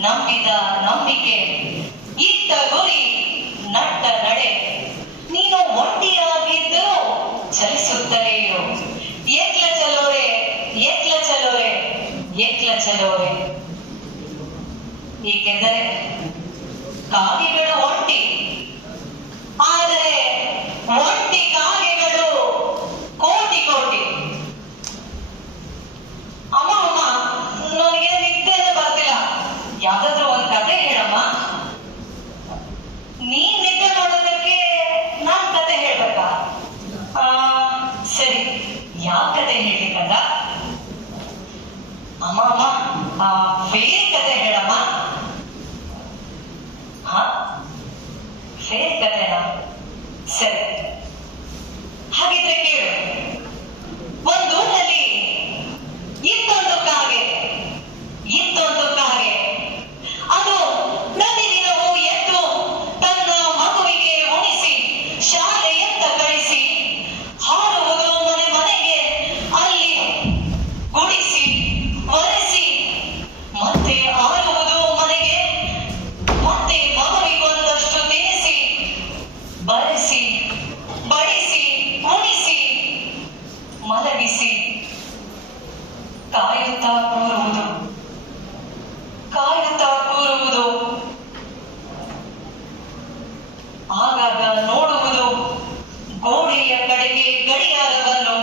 ನಂಬಿದ ನಂಬಿಕೆ. ಇತ್ತ ಗುರಿ ನಟ್ಟ ನಡೆ. ನೀನು ಒಂಟಿಯಾಗಿದ್ದರೂ ಚಲಿಸುತ್ತಲೇ ಇರು. ಏಕ್ಲ ಚಲೋರೆ ಏಕ್ಲ ಚಲೋರೆ ಏಕ್ಲ ಚಲೋರೆ. ಏಕೆಂದರೆ ಕಾವಿಗಳು ಒಂಟಿ. ಆದರೆ ಆ ಫೇರ್ ಕತೆ ಹೇಳಮ್ಮ. ಹಾ ಫೇಲ್ ಕತೆನಾ ಸರಿ. ಹಾಗಿದ್ರೆ ಕೇಳು. ಕಟ್ಟಿಸಿ ಕಾಯುತ್ತಾ ಕೂರುವುದು. ಕಾಯುತ್ತಾ ಕೂರುವುದು. ಆಗಾಗ ನೋಡುವುದು. ಗೋಡೆಯ ಕಡೆಗೆ ಗಡಿಯಾರವನ್ನು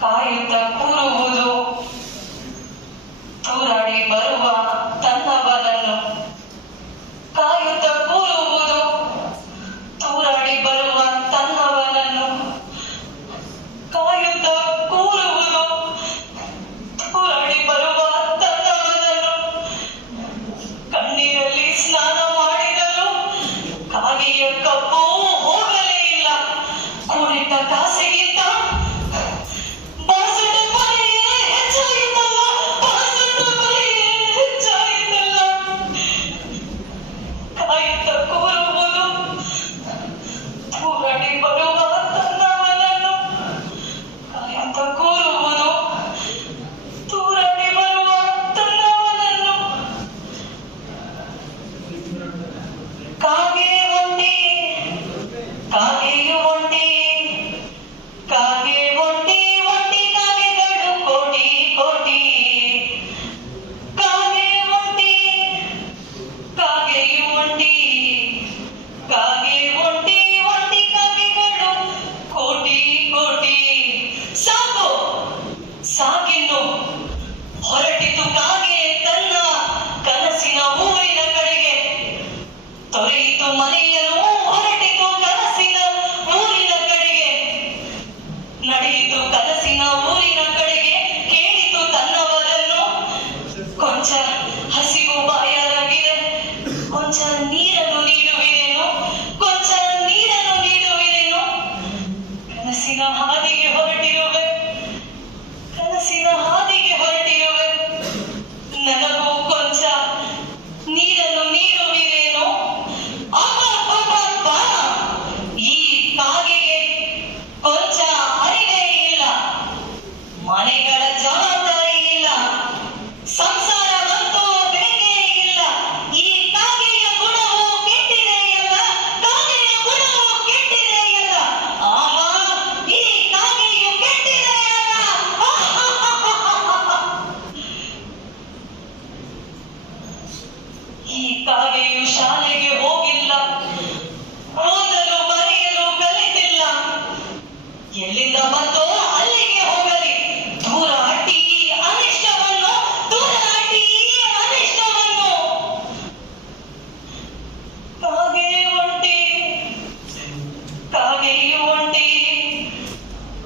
ಕಾಯುತ್ತಾ ಕೂರುವುದು. money and ಎಲ್ಲಿಂದ ಬಂದು ಅಲ್ಲಿಗೆ ಹೋಗಲಿ. ದೂರ ಅಟ್ಟಿ ಅನಿಷ್ಟವನ್ನು, ದೂರ ಅಟ್ಟಿ ಅನಿಷ್ಟವನ್ನು. ಕಾಗೆ ಒಂಟಿ ಕಾಗೆ ಒಂಟಿ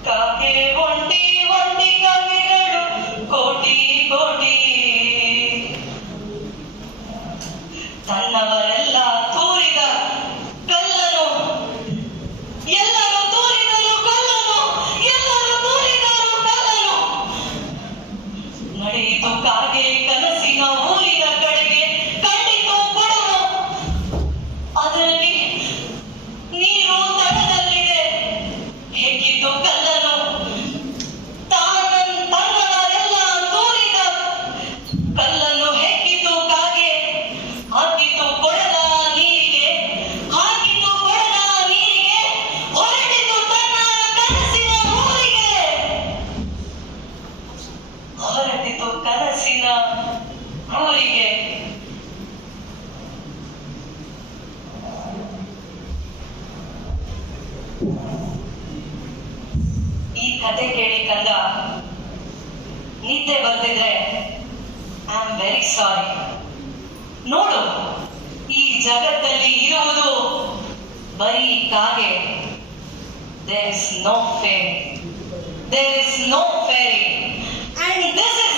ಕಾಗೆ ಒಂಟಿ ಒಂಟಿ ಕಾಗೆಗಳು, ಕೋಟಿ ಕೋಟಿ. ತನ್ನವರೆಲ್ಲ ಈ ಕತೆ ಕೇಳಿ ಕಂದ, ನಿದ್ದೆ ಬರ್ತಿದ್ರೆ ಐ ಆಮ್ ವೆರಿ ಸಾರಿ ನೋಡು, ಈ ಜಗತ್ತಲ್ಲಿ ಇರುವುದು ಬರೀ ಕಾಗೆ. There is no fairy there is no fairy and this is